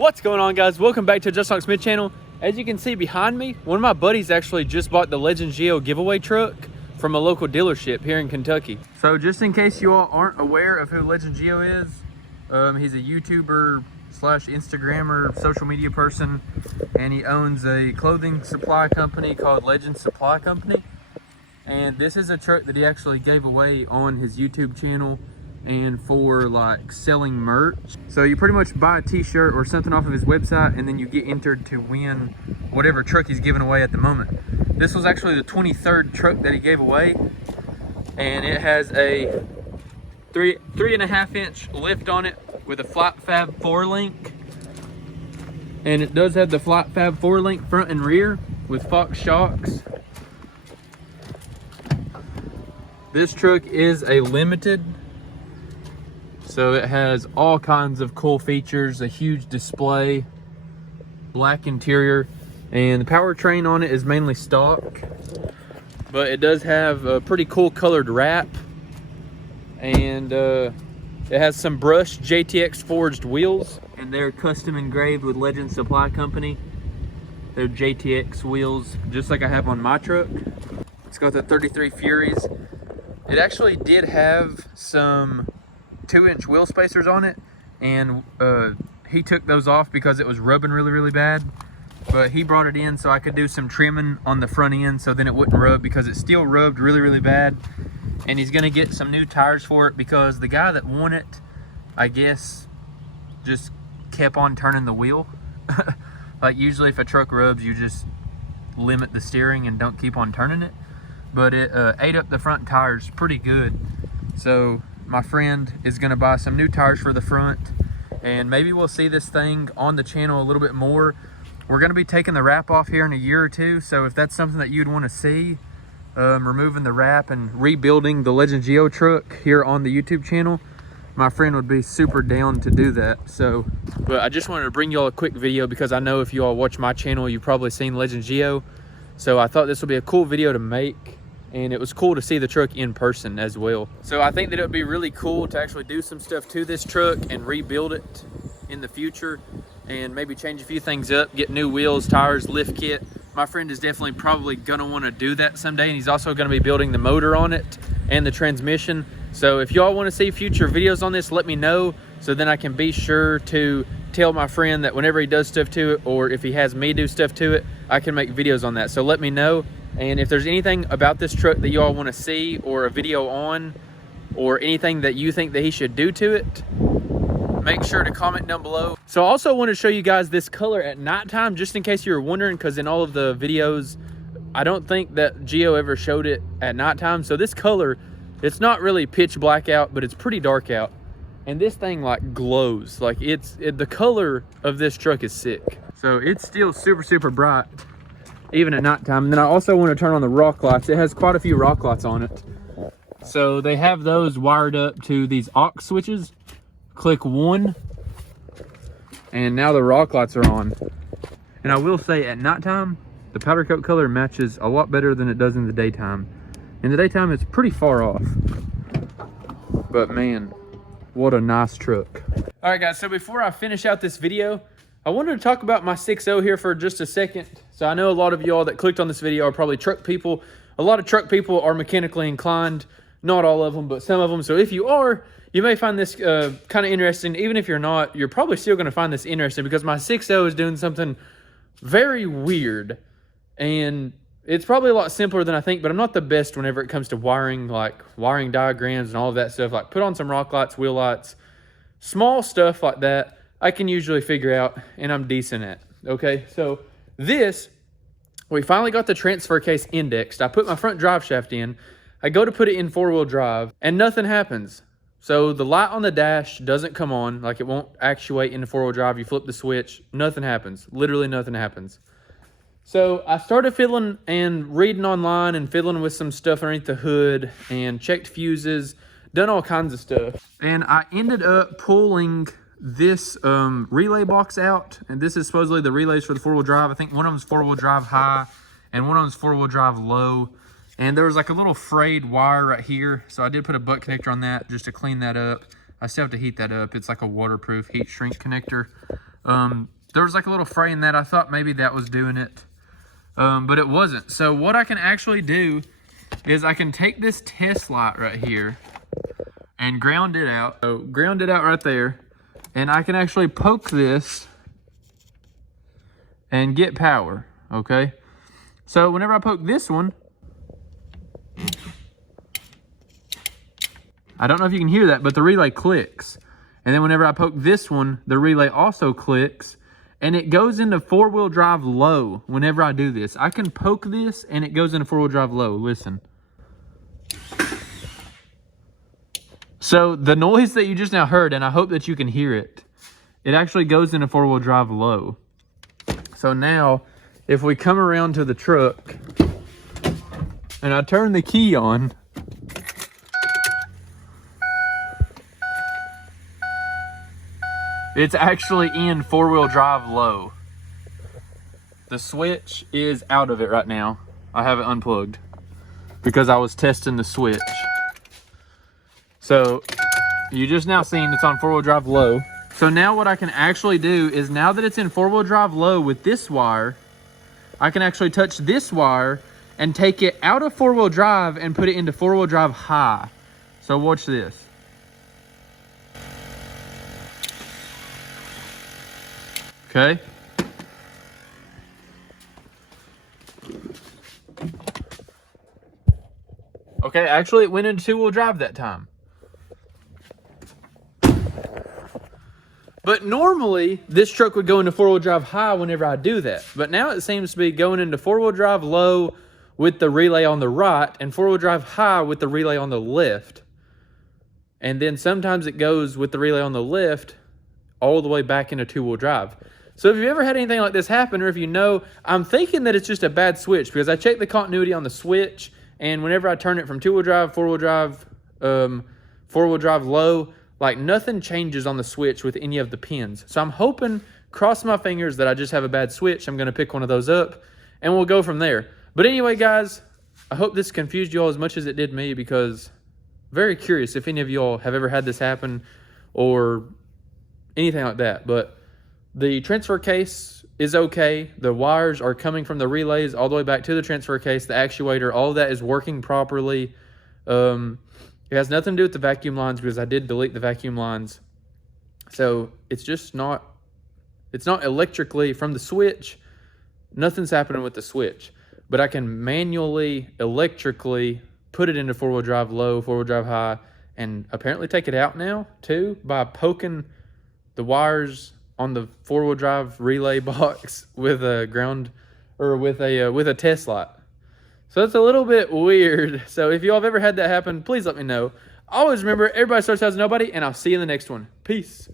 What's going on, guys? Welcome back to Just Like Smith channel. As you can see behind me, one of my buddies actually just bought the Lgnd giveaway truck from a local dealership here in Kentucky. So just in case you all aren't aware of who Lgnd is, he's a YouTuber slash Instagrammer, social media person, and he owns a clothing supply company called Lgnd Supply Company. And this is a truck that he actually gave away on his YouTube channel and for like selling merch. So you pretty much buy a t-shirt or something off of his website and then you get entered to win whatever truck he's giving away at the moment. This was actually the 23rd truck that he gave away, and it has a 3.5 inch lift on it with a flat fab 4-link, and it does have the flat fab 4-link front and rear with Fox shocks. This truck is a limited, so it has all kinds of cool features, a huge display, black interior, and the powertrain on it is mainly stock, but it does have a pretty cool colored wrap, and it has some brushed JTX forged wheels, and they're custom engraved with Lgnd Supply Company. They're JTX wheels, just like I have on my truck. It's got the 33 Furies. It actually did have some 2-inch wheel spacers on it, and he took those off because it was rubbing really bad, but he brought it in so I could do some trimming on the front end so then it wouldn't rub, because it still rubbed really bad. And he's gonna get some new tires for it because the guy that won it, I guess, just kept on turning the wheel. Like usually if a truck rubs, you just limit the steering and don't keep on turning it, but it ate up the front tires pretty good. So my friend is gonna buy some new tires for the front, and maybe we'll see this thing on the channel a little bit more. We're gonna be taking the wrap off here in a year or two, so if that's something that you'd wanna see, removing the wrap and rebuilding the Lgnd truck here on the YouTube channel, my friend would be super down to do that. So, but I just wanted to bring y'all a quick video because I know if you all watch my channel, you've probably seen Lgnd. So I thought this would be a cool video to make, and it was cool to see the truck in person as well. So I think that it would be really cool to actually do some stuff to this truck and rebuild it in the future, and maybe change a few things up, get new wheels, tires, lift kit. My friend is definitely probably gonna wanna do that someday, and he's also gonna be building the motor on it and the transmission. So if y'all wanna see future videos on this, let me know, so then I can be sure to tell my friend that whenever he does stuff to it, or if he has me do stuff to it, I can make videos on that. So let me know. And if there's anything about this truck that you all wanna see, or a video on, or anything that you think that he should do to it, make sure to comment down below. So I also want to show you guys this color at nighttime, just in case you were wondering, because in all of the videos, I don't think that Gio ever showed it at nighttime. So this color, it's not really pitch black out, but it's pretty dark out. And this thing like glows, like the color of this truck is sick. So it's still super bright, even at nighttime. And then I also want to turn on the rock lights. It has quite a few rock lights on it. So they have those wired up to these aux switches. Click 1, and now the rock lights are on. And I will say, at nighttime, the powder coat color matches a lot better than it does in the daytime. In the daytime, it's pretty far off. But man, what a nice truck. All right, guys, so before I finish out this video, I wanted to talk about my 6.0 here for just a second. So I know a lot of y'all that clicked on this video are probably truck people. A lot of truck people are mechanically inclined. Not all of them, but some of them. So if you are, you may find this kind of interesting. Even if you're not, you're probably still going to find this interesting, because my 6.0 is doing something very weird. And it's probably a lot simpler than I think, but I'm not the best whenever it comes to wiring, like wiring diagrams and all of that stuff. Like put on some rock lights, wheel lights, small stuff like that, I can usually figure out, and I'm decent at. Okay, so this, we finally got the transfer case indexed. I put my front drive shaft in. I go to put it in 4-wheel drive, and nothing happens. So the light on the dash doesn't come on, like it won't actuate into 4-wheel drive. You flip the switch, nothing happens. Literally nothing happens. So I started fiddling and reading online and fiddling with some stuff underneath the hood and checked fuses, done all kinds of stuff. And I ended up pulling this relay box out, and this is supposedly the relays for the 4-wheel drive. I think one of them's 4-wheel drive high and one of them's 4-wheel drive low. And there was like a little frayed wire right here, so I did put a butt connector on that just to clean that up. I still have to heat that up. It's like a waterproof heat shrink connector. There was like a little fray in that. I thought maybe that was doing it, but it wasn't. So what I can actually do is I can take this test light right here and ground it out. So ground it out right there, and I can actually poke this and get power, okay? So whenever I poke this one, I don't know if you can hear that, but the relay clicks. And then whenever I poke this one, the relay also clicks, and it goes into four-wheel drive low whenever I do this. I can poke this and it goes into four-wheel drive low. Listen. So the noise that you just now heard, and I hope that you can hear it, it actually goes into four-wheel drive low. So now, if we come around to the truck and I turn the key on, it's actually in four-wheel drive low. The switch is out of it right now. I have it unplugged because I was testing the switch. So you just now seen it's on four-wheel drive low. So now what I can actually do is, now that it's in four-wheel drive low with this wire, I can actually touch this wire and take it out of four-wheel drive and put it into four-wheel drive high. So watch this. Okay. Okay, actually it went into two-wheel drive that time. But normally, this truck would go into four-wheel drive high whenever I do that. But now it seems to be going into four-wheel drive low with the relay on the right and four-wheel drive high with the relay on the left. And then sometimes it goes with the relay on the left all the way back into two-wheel drive. So if you've ever had anything like this happen, or if you know, I'm thinking that it's just a bad switch, because I checked the continuity on the switch, and whenever I turn it from two-wheel drive, four-wheel drive low, like nothing changes on the switch with any of the pins. So I'm hoping, cross my fingers, that I just have a bad switch. I'm going to pick one of those up and we'll go from there. But anyway, guys, I hope this confused you all as much as it did me, because I'm very curious if any of you all have ever had this happen or anything like that. But the transfer case is okay. The wires are coming from the relays all the way back to the transfer case. The actuator, all of that is working properly. It has nothing to do with the vacuum lines, because I did delete the vacuum lines. So it's just not, it's not electrically from the switch. Nothing's happening with the switch. But I can manually, electrically put it into four-wheel drive low, four-wheel drive high, and apparently take it out now too by poking the wires on the four-wheel drive relay box with a ground, or with a test light. So it's a little bit weird. So if you all have ever had that happen, please let me know. Always remember, everybody starts out as nobody, and I'll see you in the next one. Peace.